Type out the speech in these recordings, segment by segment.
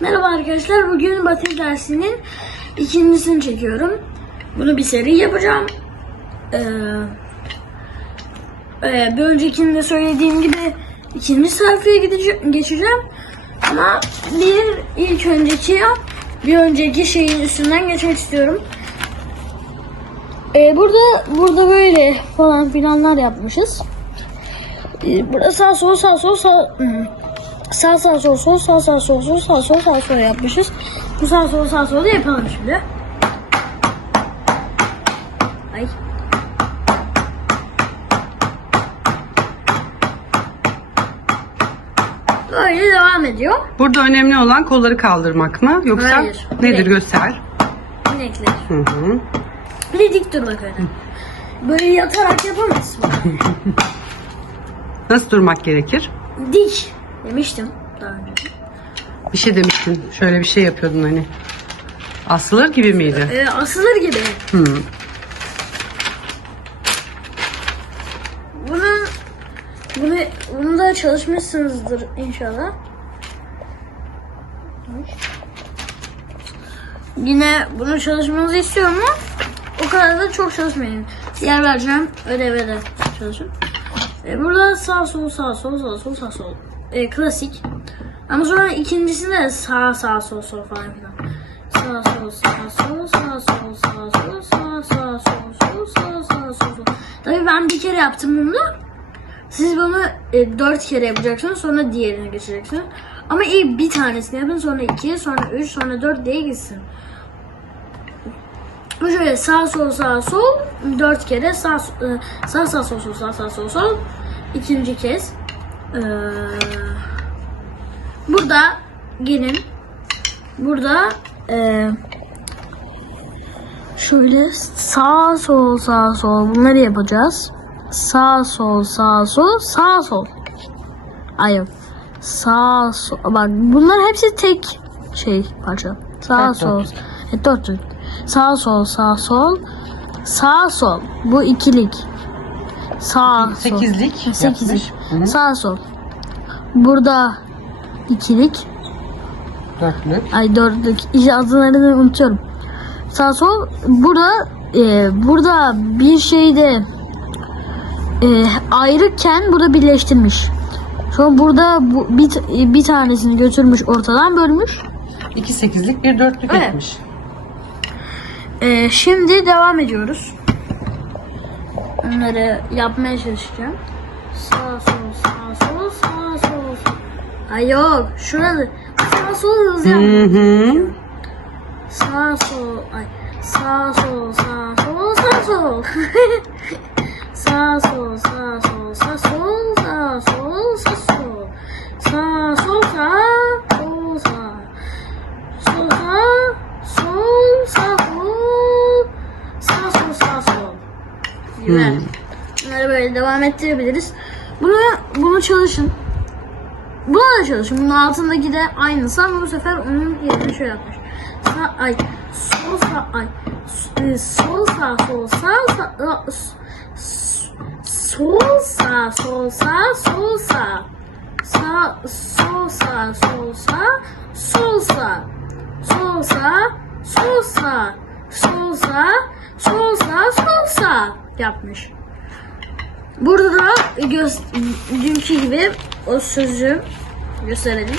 Merhaba arkadaşlar. Bugün bateri dersinin ikincisini çekiyorum. Bunu bir seri yapacağım. Ee, e, bir öncekinde söylediğim gibi ikinci sayfaya gideceğim, geçeceğim. Ama bir ilk önceki bir önceki şeyin üstünden geçmek istiyorum. Ee, burada burada böyle falan filanlar yapmışız. Ee, burada sağ sol sağ sol sağ hmm. Sağ sağ sol sol sağ sağ sol sol sağ sol sağ sol yapmışız. Bu sağ sol sağ sol da yapalım şimdi. Ay. Böyle devam ediyor. Burada önemli olan kolları kaldırmak mı? Yoksa Hayır. nedir Direkt. göster. İnekler. Hı hı. Bir de dik durmak öyle. Böyle yatarak yapamazsın. Nasıl durmak gerekir? Dik demiştim daha önce. Bir şey demiştin. Şöyle bir şey yapıyordun hani. Asılır gibi miydi? Ee, asılır gibi. Hı. Bunun bunu bunu da çalışmışsınızdır inşallah. Yine bunu çalışmanızı istiyorum ama o kadar da çok çalışmayın. Yer vereceğim ödeve de çalışın. Ee, burada sağ sol sağ sol sağ sol sağ sol. Ee, klasik. Ama sonra ikincisinde de sağ sağ sol sol falan filan. Sağ sol sağ sol sağ sol sağ sol sağ sağ sol sol sağ sağ sol sol. Tabii ben bir kere yaptım bunu. Siz bunu e, dört kere yapacaksınız sonra diğerine geçeceksiniz. Ama ilk bir tanesini yapın sonra iki sonra üç sonra dört diye gitsin. Bu şöyle sağ sol sağ sol dört kere sağ e, sağ sağ sol sol sağ sağ sol sol ikinci kez. Ee, burada gelin burada e, şöyle sağ sol sağ sol bunları yapacağız. Sağ sol sağ sol sağ sol. Ay yok. Sağ sol. Bak bunlar hepsi tek şey parça. Sağ Dört sol. dörtlük. Evet, dörtlük. Sağ sol sağ sol. Sağ sol. Bu ikilik. Sağ sol. Sekizlik Sekizlik. Hı hı. Sağ sol. Burada ikilik. Dörtlük. Ay dörtlük. İşte adlarını unutuyorum. Sağ sol. Burada e, burada bir şeyde e, ayrıkken burada birleştirmiş. Sonra burada bu, bir, bir tanesini götürmüş ortadan bölmüş. İki sekizlik bir dörtlük Evet. yapmış. E, şimdi devam ediyoruz. Onları yapmaya çalışacağım. Sağ sol sağ sol sağ sol. Ay yok şurada sağ sol hızlı yapmam Sağ sol ay sağ sol sağ sol sağ sol. sağ sol sağ sol sağ sol sağ sol sağ sol. Sağ sol sağ sağ sol sağ sol. Sağ sol sağ sol. Güzel. Bunları böyle devam ettirebiliriz. Bunu bunu çalışın. Buna da çalışın. Bunun altındaki de aynısı ama bu sefer onun yerine şöyle yapmış. Sağ ay sol sağ ay e, sol sağ sol sağ sağ s- sol sağ sol sağ sol sağ sağ sol sağ sol sağ sol sağ sol sağ sol sağ sol sağ sol sağ sol sağ yapmış. Burada da göz, dünkü gibi o sözü gösterelim.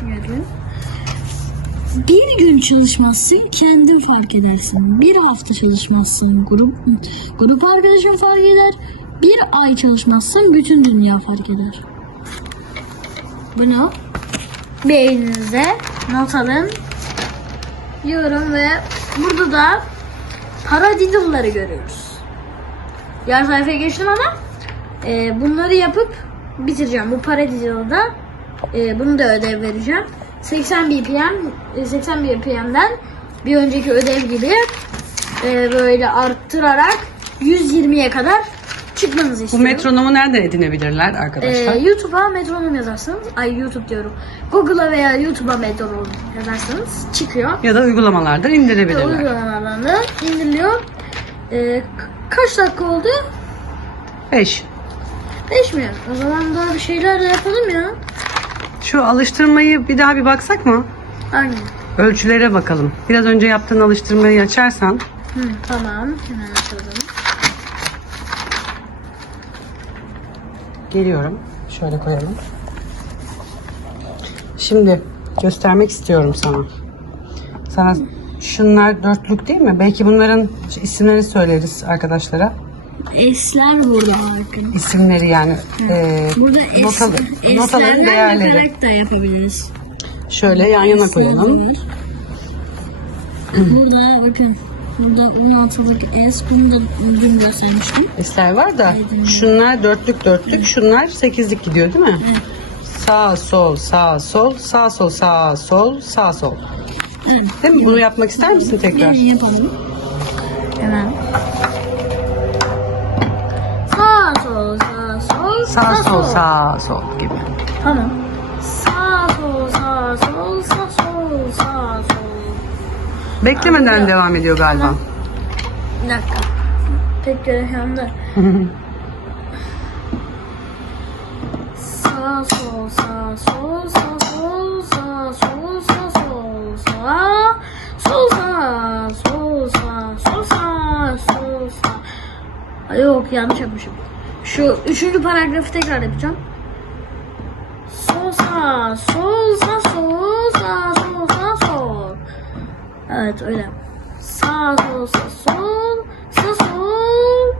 Görelim. Bir gün çalışmazsın kendin fark edersin. Bir hafta çalışmazsın grup grup arkadaşın fark eder. Bir ay çalışmazsın bütün dünya fark eder. Bunu beyninize not alın diyorum ve burada da paradiddle'ları görüyoruz. Diğer sayfaya geçtim ama e, bunları yapıp bitireceğim. Bu paradiddle'da e, bunu da ödev vereceğim. 80 BPM, e, 80 BPM'den bir önceki ödev gibi e, böyle arttırarak 120'ye kadar çıkmanızı Bu istiyorum. metronomu nereden edinebilirler arkadaşlar? Ee, YouTube'a metronom yazarsanız, ay YouTube diyorum. Google'a veya YouTube'a metronom yazarsanız çıkıyor. ya da uygulamalardan indirebilirler. Uygulamalardan da indiriliyor. Ee, kaç dakika oldu? Beş. 5 mi? O zaman daha bir şeyler de yapalım ya. Şu alıştırmayı bir daha bir baksak mı? Aynen. Ölçülere bakalım. Biraz önce yaptığın alıştırmayı açarsan. Hı, tamam. Hemen açalım. Geliyorum. Şöyle koyalım. Şimdi göstermek istiyorum sana. Sana şunlar dörtlük değil mi? Belki bunların isimlerini söyleriz arkadaşlara. Esler burada bakın. İsimleri yani. Ee, Burada es, notalı, notaların eslerden değerleri. bakarak da yapabiliriz. Şöyle yan yana koyalım. Burada bakın. Burada 16'lık es. Bunu da dün göstermiştim. Esler var da şunlar dörtlük dörtlük, şunlar sekizlik gidiyor değil mi? Sağ sol sağ sol sağ sol sağ sol sağ sol. Evet. Değil mi? Bunu yapmak ister misin tekrar? Gelin yapalım. Hemen. Sağ sol sağ sol Sağ sol sağ sol gibi. Tamam. Sağ sol sağ sol sağ sol sağ sol. Beklemeden devam ediyor galiba. Bir dakika. Tek görevimde. Sağ sol sağ sol sağ sol sağ sol sağ sol sağ sol sağ sol sağ sol sağ sol sağ. Yok yanlış yapmışım. Şu üçüncü paragrafı tekrar yapacağım. Sol sağ sol sağ sol. Evet öyle. Sağ sol sağ sol sağ sol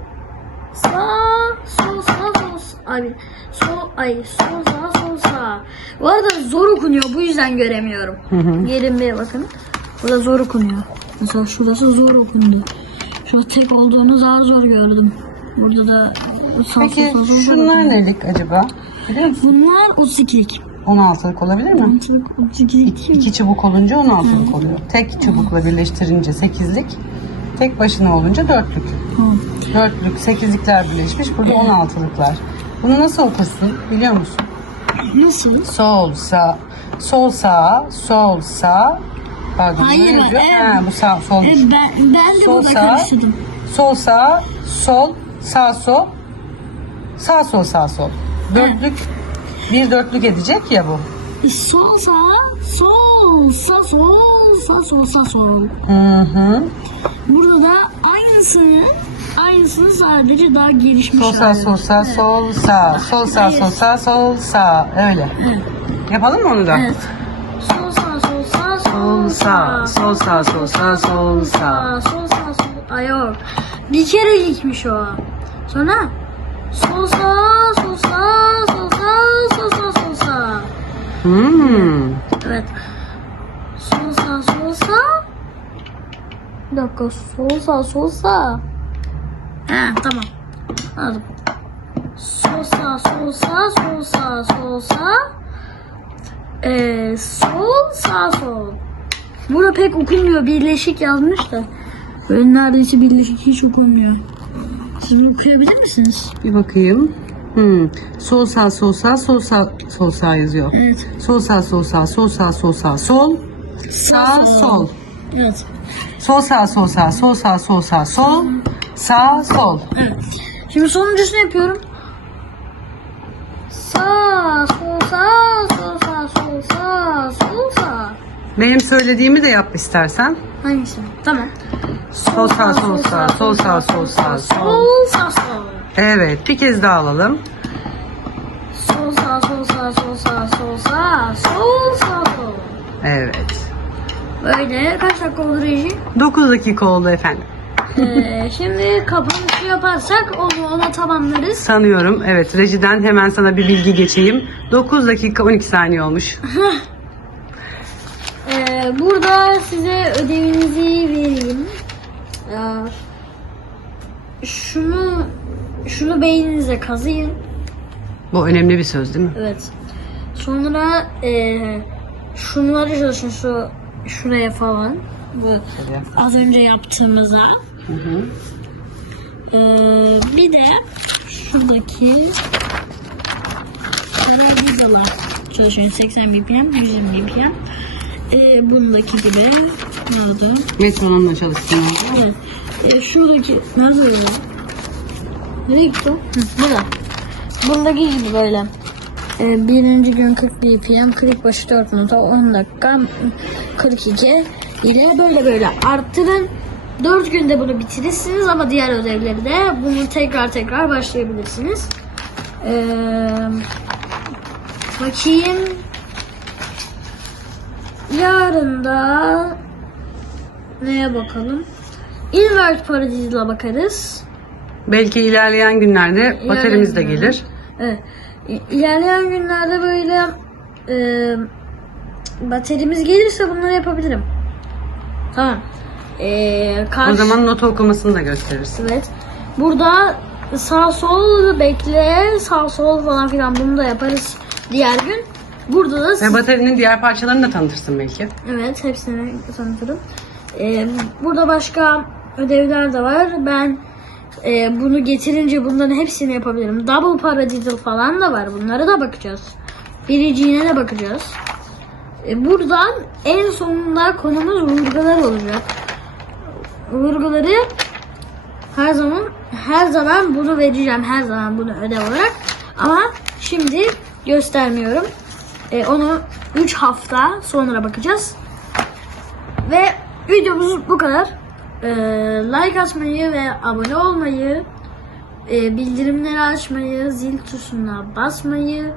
sağ sol sağ sol ay sol ay sol sol sağ. Bu arada zor okunuyor bu yüzden göremiyorum. Yerimeye bakın. Burada zor okunuyor. Mesela şurası zor okundu. Şurada tek olduğunu daha zor gördüm. Burada da Peki şunlar nelik acaba? Biliyor musun? Bunlar 32'lik. 16'lık olabilir mi? 32'lik. İki çubuk olunca 16'lık oluyor. Tek çubukla birleştirince 8'lik. Tek başına olunca 4'lük. Tamam. 4'lük, 8'likler birleşmiş. Burada 16'lıklar. Bunu nasıl okursun biliyor musun? Nasıl? Sol, sağ, sol, sağ, sol, sağ. Pardon, Hayır, ne yazıyor? evet. Ha, bu sağ, sol. E, ben, ben de Sol burada sağ, karıştırdım. sol sağ, sol, sağ sol, sağ sol sağ sol. Dörtlük, bir dörtlük edecek ya bu. Sol sağ, sol sağ sol, sağ sol sağ sol. Hı hı. Burada da aynısını, aynısını sadece daha gelişmiş Sol sağ, hali. sol sağ, sol sağ, sol sağ, sol sağ, sol sağ. Öyle. Yapalım mı onu da? evet. Sol sağ, sol sağ, Sol sağ, sol sağ, sol sağ, sol sağ. Sol sağ, sol Ay yok. Bir kere gitmiş o. Sonra sol sağ, sol sağ, sol sağ, sol sağ, sol sağ. Hmm. Evet. Sol sağ sol sağ. Bir dakika sol sağ sol sağ. He tamam. Anladım. Sol sağ sol sağ sol sağ sol sağ. Ee, sol sağ sol. Burada pek okunmuyor. Birleşik yazmış da. Böyle neredeyse birleşik hiç okunmuyor. Siz bunu okuyabilir misiniz? Bir bakayım. Hmm. Sol sağ, sol sağ, sol sağ, sol sağ yazıyor. Evet. Sol sağ, sol sağ, sol sağ, sol sağ, sol. Sağ, sol. Evet. Sol sağ, sol sağ, sol sağ, sol sağ, sol. Sağ, sol. Evet. Şimdi sonuncusunu yapıyorum. Sağ, sol, sağ, sol, sağ, sol, sağ, sol, sağ. Benim söylediğimi de yap istersen. Hangisi? Tamam. Sol sağ, sol sağ, sol sağ, sol sağ, sol. Sağ, sol. Evet, bir kez daha alalım. Sol, sağ, sol, sağ, sol, sağ, sol, sağ, sol, sağ, sol. Evet. Böyle kaç dakika olur Reji? 9 dakika oldu efendim. Ee, şimdi kapanışı yaparsak onu ona tamamlarız. Sanıyorum. Evet, rejiden hemen sana bir bilgi geçeyim. 9 dakika 12 saniye olmuş. Ee, burada size ödevinizi vereyim. Ee, şunu şunu beyninize kazıyın. Bu önemli bir söz değil mi? Evet. Sonra e, şunları çalışın şu şuraya falan. Bu az önce yaptığımıza. Hı hı. Ee, bir de şuradaki vizalar çalışın 80 BPM, 120 BPM. Ee, bundaki gibi ne oldu? Metronomla çalıştın. Evet. Ee, şuradaki nerede ya? Nereye gitti? burada. Bundaki gibi böyle. Ee, birinci gün 40 BPM, klik başı 4 nota, 10 dakika, 42 ile böyle böyle arttırın. 4 günde bunu bitirirsiniz ama diğer ödevleri de bunu tekrar tekrar başlayabilirsiniz. Ee, bakayım. Yarın da neye bakalım? Invert Paradise'la bakarız. Belki ilerleyen günlerde baterimiz de İlerleyen gelir. Evet. İlerleyen günlerde böyle e, baterimiz gelirse bunları yapabilirim. Tamam. E, O karşı, zaman nota okumasını da gösterirsin. Evet. Burada sağ sol bekle, sağ sol falan filan bunu da yaparız diğer gün. Burada da Ve baterinin diğer parçalarını da tanıtırsın belki. Evet, hepsini tanıtırım. Ee, burada başka ödevler de var. Ben e, bunu getirince bunların hepsini yapabilirim. Double paradiddle falan da var. Bunlara da bakacağız. Biriciğine de bakacağız. E, buradan en sonunda konumuz vurgular olacak. Vurguları her zaman her zaman bunu vereceğim. Her zaman bunu ödev olarak. Ama şimdi göstermiyorum. E, onu 3 hafta sonra bakacağız. Ve videomuz bu kadar. E, like atmayı ve abone olmayı, e, bildirimleri açmayı, zil tuşuna basmayı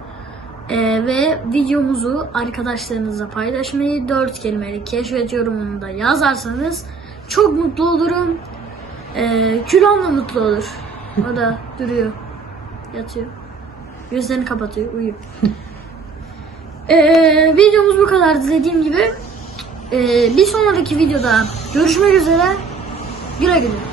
e, ve videomuzu arkadaşlarınızla paylaşmayı, 4 kelimelik keşfet yorumunu da yazarsanız çok mutlu olurum. E, Külon da mutlu olur. O da duruyor. Yatıyor. Gözlerini kapatıyor. Uyuyor. Ee, videomuz bu kadar dediğim gibi. Ee, bir sonraki videoda görüşmek üzere. Güle güle.